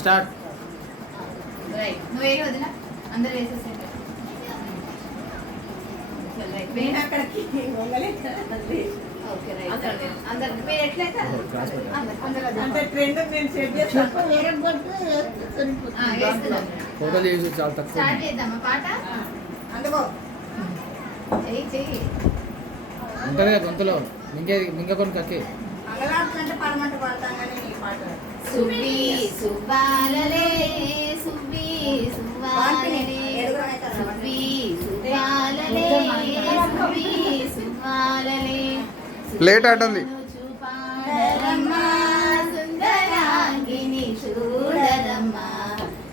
Start. Right, నువ్వు ఏ వదిన అందరు వేసేసేయండి. ఓకే రైట్, అందరు మీరు ఎట్లయితే ఫోటోలు చేసి చాలా తక్కువ. స్టార్ట్ చేద్దామా పాట? అందుకో చెయ్యి చెయ్యి ఉంటుంది కదా గొంతులో, మింగ కొన్ని కక్కి. సుబ్బి సుబ్బాలలే సుబ్బి సుబ్బాలలే సుబ్బి సుబ్బాలలే సుబ్బి సుబ్బాలలే. లేట్ ఆడుంది. చూపాడరమ్మా సుందరాంగిని చూడరమ్మా,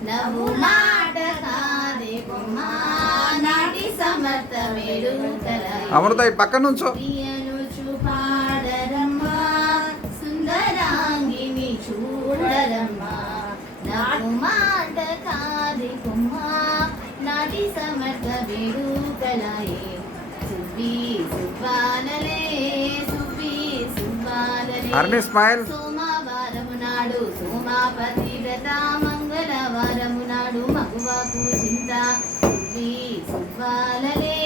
నవ్వు మాట కాదే బొమ్మా, నాటి సమర్థ మెరుగరా. అమృత ఈ పక్క నుంచో. చూపాడరమ్మా సుందరాంగిని చూడరమ్మా, నవ్వు మాట కాదే బొమ్మా, నాటి సమర్థ మెరుగలాయే. సుబ్బి సుబ్బాలలే సుబ్బి సుబ్బాలలే. హర్ని స్మైల్. సోమవారము నాడు సోమాపతి వ్రత, మంగళవారము నాడు మగువకు చింత. సుబ్బి సుబ్బాలలే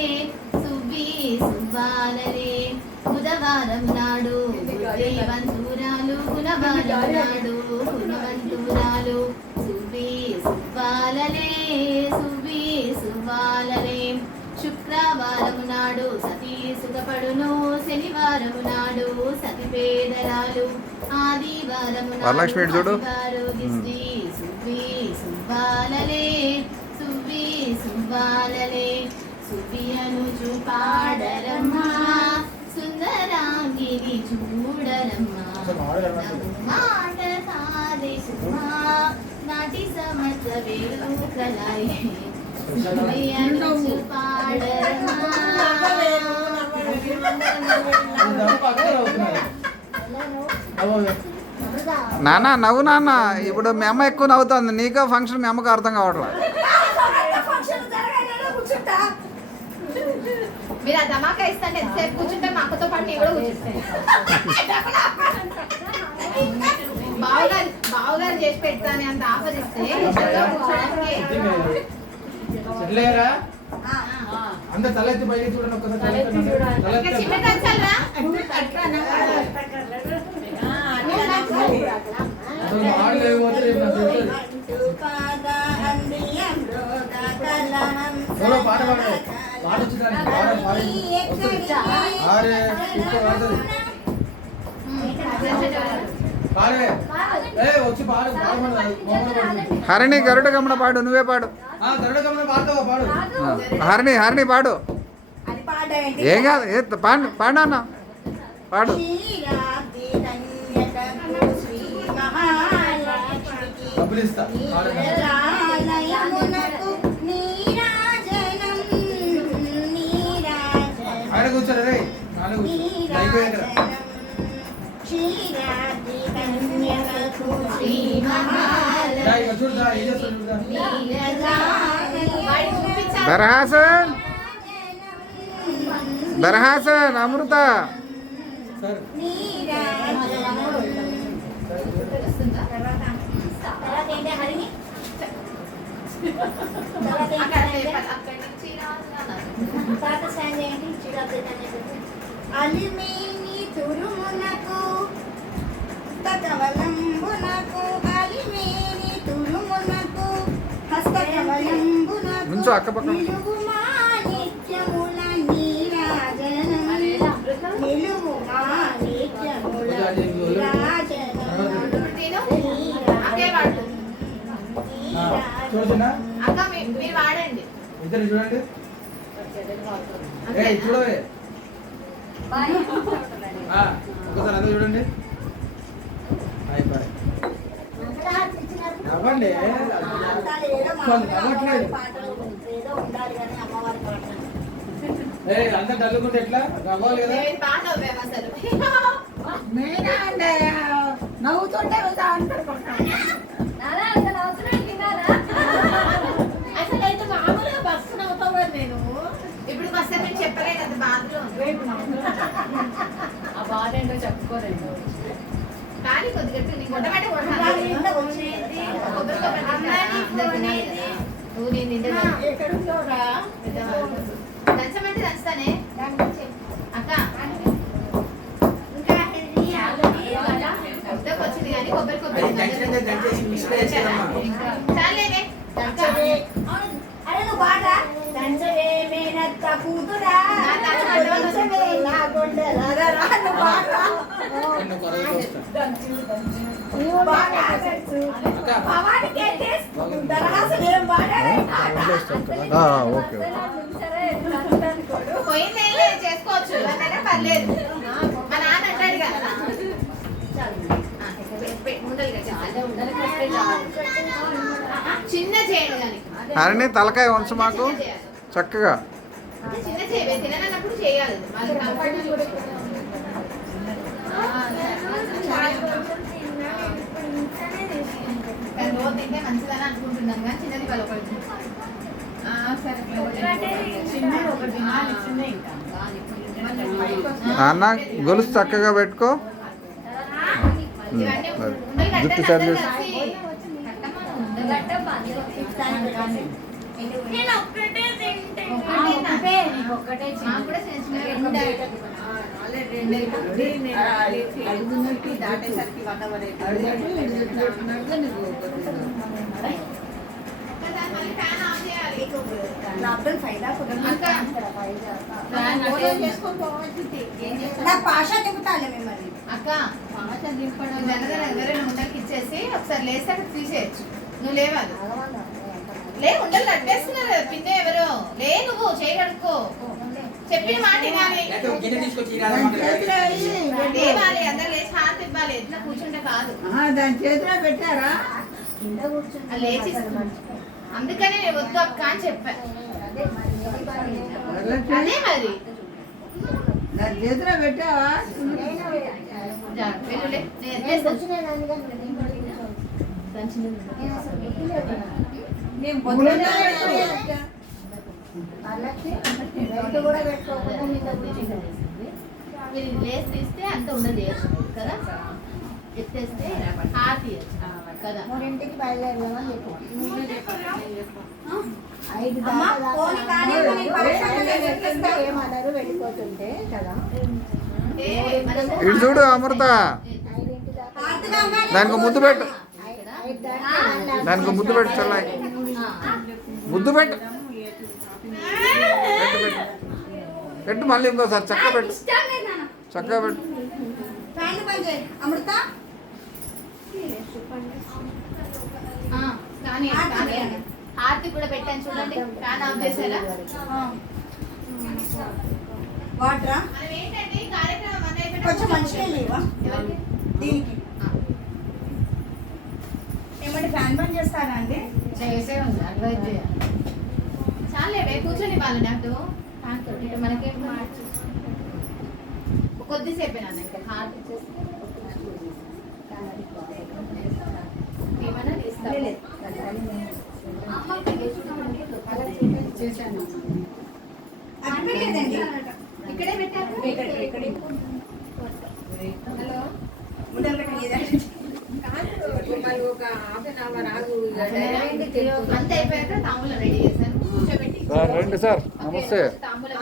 సుబ్బి సుబ్బాలలే. బుధవారం నాడు బుద్ధివంతురాలు, గుణవారం నాడు గుణవంతురాలు. సుబ్బి సుబ్బాలలే సుబ్బి సుబ్బాలలే. శుక్రవారము నాడు సతీ సుఖపడును, శనివారము నాడు సతి పేదరాలు, ఆదివారము వరలక్ష్మి చూడు. సుబ్బి సుబ్బాలలే సుబ్బి సుబ్బాలలే. సుబ్బియను చూపాడరమ్మా సుందరాంగిని చూడరమ్మా, మాట కాదే సుమా, నాటి సమర్థ వేడుకలాయే. సుబ్బియను చూపాడరమ్మా. నాన్న నవ్వు నాన్న. ఇప్పుడు మీ అమ్మ ఎక్కువ నవ్వుతుంది, నీకో ఫంక్షన్ మీ అమ్మకు అర్థం కావట్లేదు. మీరు ఆ ధమాకా ఇస్తాంటే ఎంతసేపు కూర్చుంటే మా అక్కతో పాటు నేను కూడా కూర్చుంటాను. బావగారు చేసి పెడతాను అంత ఆఫరిస్తే అందరు తలెత్తి పైకి చూడండి ఒక్కసారి. చిన్న కంచాలరా పాట పాడే వచ్చి పాడు. హరిణి గరుడ గమన పాడు, నువ్వే పాడు. హరిణి హరిణి పాడు. ఏం కాదు, పాడు పాడు అన్న పాడు. ఆయన కూర్చోరు రే. దరహాసన్ దరహాసన్ అమృత. అలిమేని తురుమునకు హస్తకవలంబునకు, అలిమేని తురుమునకు హస్తకవలంబునకు, నుంచో అక్కపక్క. నిలువుమా నిత్యముల నీరాజనం, నిలువుమా నిత్యముల నీరాజనం. అక్క మీరు వాడండి. ఇద్దరు చూడండి. చూడవే ఒకసారి అందరూ చూడండి. అవ్వండి అందరు తల్లుకుంటే ఎట్లా అవ్వాలి కదా. నవ్వుతుంటే అసలు అయితే మామూలుగా బస్సు నవ్వుతావు కదా. నేను ఇప్పుడు వస్తే నేను చెప్పలే కదా బాధలో. ఆ బాధ ఏంటో చెప్పుకోలేదు. కానీ కొద్దిగా నీకు కొట్టబెట్టి కొట్టాలి. నువ్వు నేను దంచమంటే దంచుతానే అక్క. కొత్తకు వచ్చింది కానీ కొబ్బరి చాలేనే. అరే నువ్వు బాట దంచవే మేనత్త కూతురా ఓకే పోయింది చేసుకోవచ్చు పర్లేదు. మా నాన్న అంటాడు కదా చిన్న చేయండి కానీ హరిణి తలకాయ వంచు మాకు చక్కగా. చిన్న చేయవే తిననప్పుడు చేయాలి. రోజు తింటే మంచిదని అనుకుంటున్నాం కానీ చిన్నది వాళ్ళు ఒకటి నాన్న గొలుసు చక్కగా పెట్టుకో. జుట్టు సరి చేసి పాషా తిప్పుతాను మిమ్మల్ని అక్క. ఉండలకి ఇచ్చేసి ఒకసారి లేస్తే అక్కడ తీసేయచ్చు. నువ్వు లేవాలి లే ఉండలు కట్టేస్తున్నారు కదా పిన్నే ఎవరు లే నువ్వు చేయగడుకో చెప్పిన మాట వినాలి. లేవాలి అందరు లేచి హాత్ ఇవ్వాలి. ఎట్లా కూర్చుంటే కాదు దాని చేతిలో పెట్టారా లేచి అందుకనే నేను వద్దు అక్క అని చెప్పా. అదే మరి దాని చేతిలో పెట్టావా వెళ్ళు మీరు లేస్ తీస్తే అంత ఉండదు కదా. ఎత్తేస్తే హాత్ కదా. మూడింటికి బయలుదేరలేమని చెప్పు. ఏమన్నారు వెళ్ళిపోతుంటే కదా. ఇటు చూడు అమృత, దానికి ముద్దు పెట్టు, దానికి ముద్దు పెట్టు చల్లాయి ముద్దు పెట్టు పెట్టు పెట్టు పెట్టు మళ్ళీ ఇంకోసారి చక్కగా పెట్టు చక్కగా పెట్టు. అమృత కానీ హార్తి కూడా పెట్టాను చూడండి. ఫ్యాన్ ఆఫ్ చేశారా? వాటరా మనం ఏంటంటే కార్యక్రమం కొంచెం మంచిగా లేవా దీనికి ఏమంటే ఫ్యాన్ బంద్ చేస్తారా అండి? చేసే ఉంది అడ్వైజ్ చేయాలి. చాలే కూర్చొని వాళ్ళని అటు ఫ్యాన్ తోటి మనకేం కొద్దిసేపే నాన్న ఇంకా హార్ట్ ఇచ్చేస్తే ఏమైనా తీస్తాను. అది పెట్టేదండి ఇక్కడే పెట్టారు. హలో ముద్దలు పెట్టేదండి. అంత అయిపోయాక తాంబూలం రెడీ చేశాను. కూర్చోబెట్టి సార్ రండి సార్, నమస్తే. తాంబూలం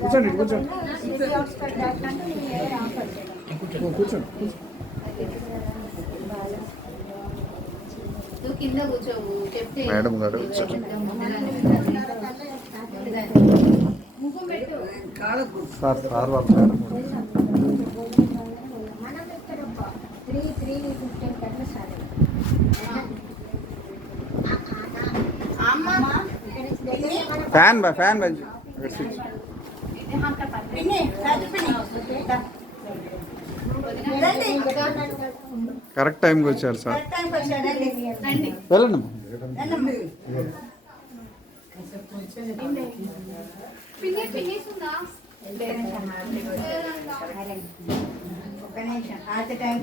కూర్చోండి కూర్చోండి కూర్చోండి. నువ్వు కింద కూర్చోవు చెప్తే మేడం గారు ముఖం పెట్టు. సార్ సార్ వాళ్ళు మేడం ఫ్యాన్ ఫ్యాన్ బంద్ కరెక్ట్ టైంకి వచ్చారు సార్. వెళ్ళండి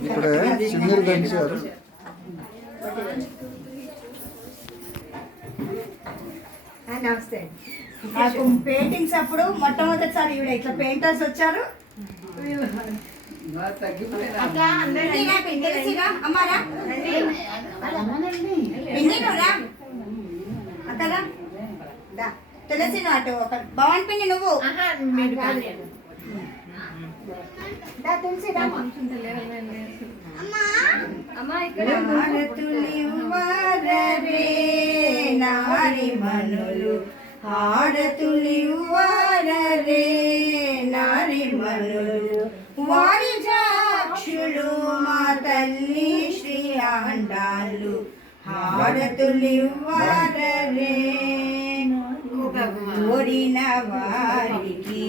ఇప్పుడే చిన్నీరు దంచారు. నమస్తే. నాకు పెయింటింగ్స్ అప్పుడు మొట్టమొదటిసారి ఈవిడ ఇట్లా పెయింటర్స్ వచ్చారు. తగ్గిపోయినా అట్లా అందరూ పిన్ని రా, పిన్ని తెలిసిరా? అమ్మారా పిన్ని నువ్వురా అక్కరా దా తెలిసి నువ్వు అటు ఒక భవన్ పిన్ని నువ్వు ఆహా, మీరు కాదు. దా తెలిసి రా హారతులివ్వరే నారి మనులు హారతులివ్వరే నారి మనులు వారి జాక్షులు మా తల్లి శ్రీ ఆండాళ్ళు హారతులివ్వరే కోరిన వారికి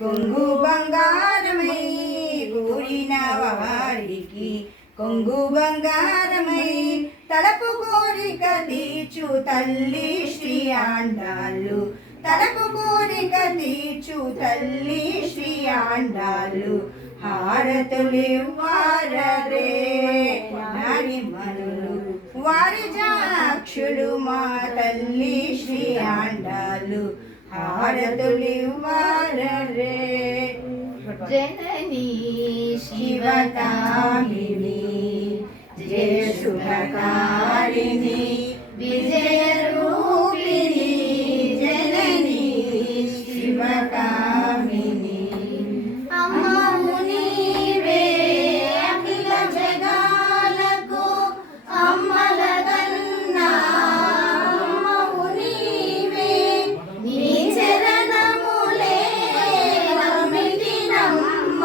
కొంగు బంగారమై కోరిన వారికి కొంగు బంగారమై తలపు కోరిక తీర్చు తల్లి శ్రీ ఆండాళ్ళు తలపు కోరిక తీర్చు తల్లి శ్రీ ఆండాళ్ళు హారతులివ్వరే నారి మనులు వారి జాక్షులు మా తల్లి శ్రీ ఆండాళ్ళు హారతులివ్వరే జననీ శివకామిని జయ శుభకారిణి విజయ రూపిణి జనని శివకామిని అమ్మము నీవే అఖిల జగాలకు అమ్మలగన్నా అమ్మము నీవే నీ చరణములే నమ్మితినమ్మ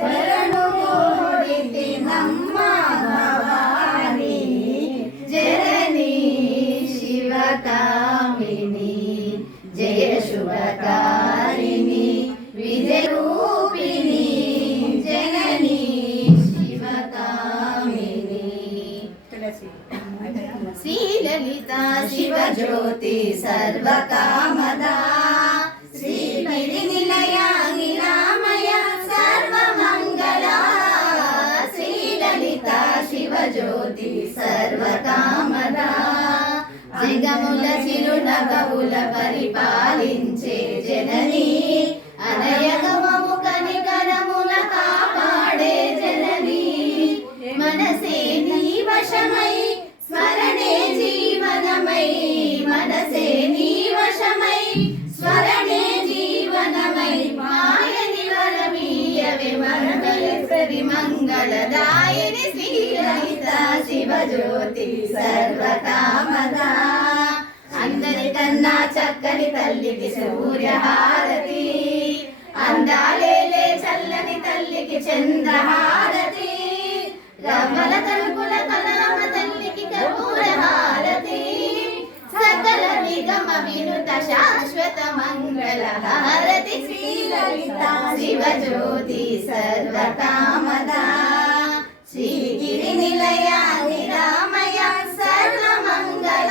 శరణు కోరితినమ్మ భవాని జనని శివకామిని జయ శుభకారిణి విజయ రూపిణి జనని శివకామిని శ్రీలలిత శివజ్యోతి సర్వకామదా శ్రీగిరి నిలయ నిరామయ సర్వమంగళా శ్రీలలిత శివజ్యోతి సర్వకామదా జగముల చిరునగవుల పరిపాలించే జనని అనయగమము కనికరముల కాపాడే జనని మనసే నీ వశమై స్మరణే జీవనమై మనసే నీ వశమై స్మరణే జీవనమై మాయని వరమీయవే మరమేశ్వరి మంగళదాయిని శ్రీలలిత శివజ్యోతి సర్వకామదా అందరికన్నా చక్కని తల్లికి సూర్యహారతి అందాలేలే చల్లని తల్లికి చంద్రహారతి రమల తలుపుల కలమ తల్లికి కర్పూరహారతి సకల నిగమ వినుత శాశ్వత మంగళ హారతి శ్రీలలిత శివజ్యోతి సర్వకామదా శ్రీగిరి నిలయ నిరామయ సర్వమంగళ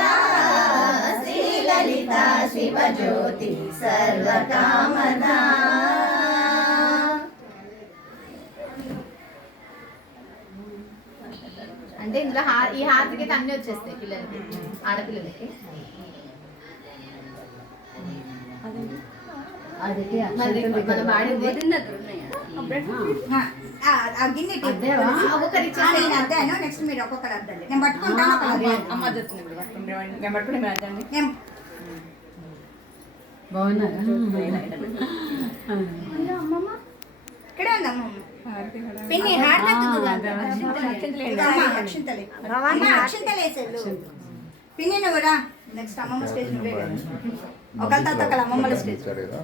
శ్రీలలిత శివజ్యోతి సర్వకామదా అంటే ఇందులో ఈ హారతికి అయితే అన్నీ వచ్చేస్తాయి పిల్లలకి ఆడపిల్లలకి మరి మన వాడింది గిన్నె అదేవా? ఒకరు ఇచ్చేసి నేను అద్దాను నెక్స్ట్ మీరు ఒక్కొక్కరు అద్దండి నేను పట్టుకుంటాను అమ్మ చెప్తుంది మేము పట్టుకుని మేము అర్థండి నేను బాగున్నారా ఇక్కడే ఉంది అమ్మమ్మ పిన్ని అక్షింతలేసేళ్ళు పిన్ని నువ్వు రా నెక్స్ట్ అమ్మమ్మ స్టేజ్ నువ్వే కదా ఒకళ్ళ తర్వాత ఒకళ్ళ అమ్మమ్మల స్టేజ్ ఇచ్చారు కదా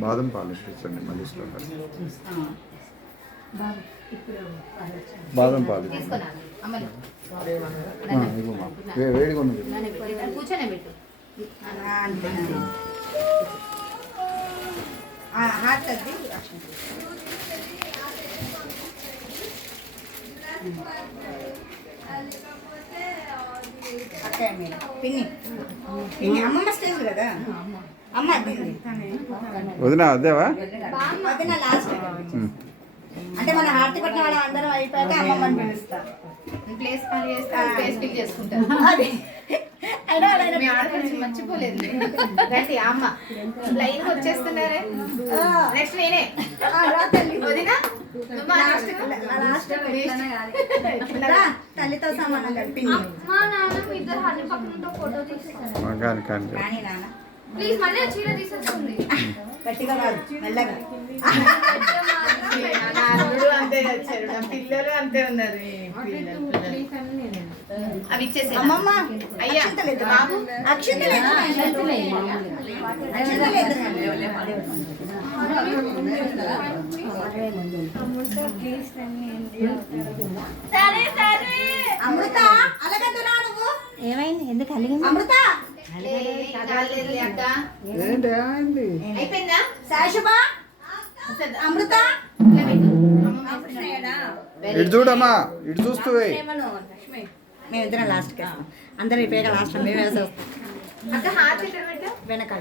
బాదం పాలు ఇప్పించండి మళ్ళీ స్టోర్ బాదం పాలు తీసుకున్నా అమ్మలు ఇవ్వమా వేడిగా ఉన్నది కూర్చొని పెట్టు హార్ట్ అది అక్క మీరు పిన్ని పిన్ని అమ్మమ్మ స్టేజ్ కదా అమ్మ అది వదినా అదేవా వదిన లాస్ట్ అంటే మన హారతి పట్టిన వాళ్ళ అందరం అయిపోయాక అమ్మమ్మని పిలుస్తా. ప్లేస్ పని చేస్తే ప్లేస్ పిక్ చేసుకుంటారు. అది అయినా వాళ్ళైనా మీ ఆడపడుచు మర్చిపోలేదు. రండి అమ్మ లైన్ వచ్చేస్తున్నారే. నెక్స్ట్ నేనే రా తల్లి. వదినా నువ్వు మా లాస్ట్ రా, తల్లితో సమానం కలిపింది. మా నాన్న ఇద్దరు హరి పక్కన ఫోటో తీస్తారు. కానీ కానీ కానీ నాన్న ప్లీజ్ మళ్ళీ చీర తీసేస్తుంది. గట్టిగా కాదు మెల్లగా. నా అల్లుడు అంతే వచ్చారు, నా పిల్లలు అంతే ఉన్నారు. ఈ పిల్లలు. అవి ఇచ్చేసి అమ్మమ్మ అయ్యా అక్షింతలేదు బాబు అక్షింతలేదు అక్షింతలేదు. సరే సరే అమృత అలగద్దురా నువ్వు. ఏమైంది? ఎందుకు అలిగింది అమృత? అక్క ఏంటి ఏమైంది? అయిపోయిందా? శాషుబా అమృత ఇటు చూడమ్మా, ఇటు చూస్తూ వేయి. మేమిద్దరం లాస్ట్కి వేస్తాం. అందరూ అయిపోయాక లాస్ట్ మేము వేసేస్తాం. అక్క హాత్ ఇక్కడ పెట్టు. వెనకాల